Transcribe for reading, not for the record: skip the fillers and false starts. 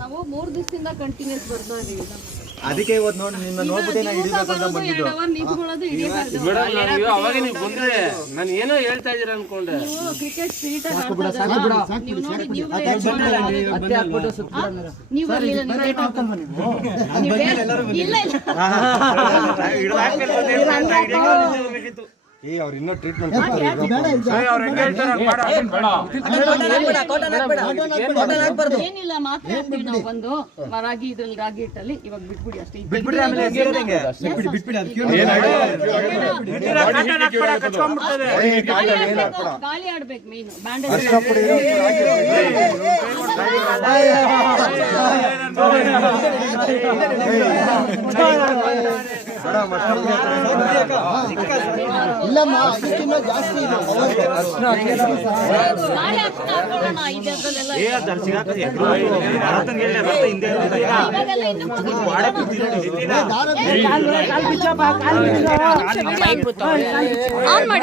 ನಾವು 3 ದಿವಸದಿಂದ ಕಂಟಿನ್ಯೂಸ್ ಬರ್ತಾ ಇದೀವಿ. ಅದಕ್ಕೆ ಇವತ್ತು ನೋಡಿ ನಿನ್ನ ನೋಡ್ಬಿಟ್ಟೆ ನಾನು ಹಿಡಿಬೇಕು ಅಂತ ಬಂದಿದ್ದು. ಅವಾಗ ನೀವು ಬಂದ್ರೆ ನಾನು ಏನೋ ಹೇಳ್ತಾ ಇದ್ದೀರ ಅನ್ಕೊಂಡೆ. ಕ್ರಿಕೆಟ್ ಸ್ಪಿರಿಟ್ ನೀವು ನೋಡಿ ನೀವು ಅವ್ರು ಇನ್ನೂ ಟ್ರೀಟ್ಮೆಂಟ್ ಏನಿಲ್ಲ ಮಾತ್ರ ಹಾಕ್ತೀವಿ ನಾವು. ಬಂದು ರಾಗಿ ಇದ್ರಲ್ಲಿ ರಾಗಿ ಹಿಟ್ಟಲ್ಲಿ ಇವಾಗ ಬಿಟ್ಬಿಡಿ ಅಷ್ಟೇ. ಗಾಳಿ ಆಡ್ಬೇಕು ಮೇನ್ ಬ್ಯಾಂಡೇಜ್. ಆನ್ ಮಾಡಿ.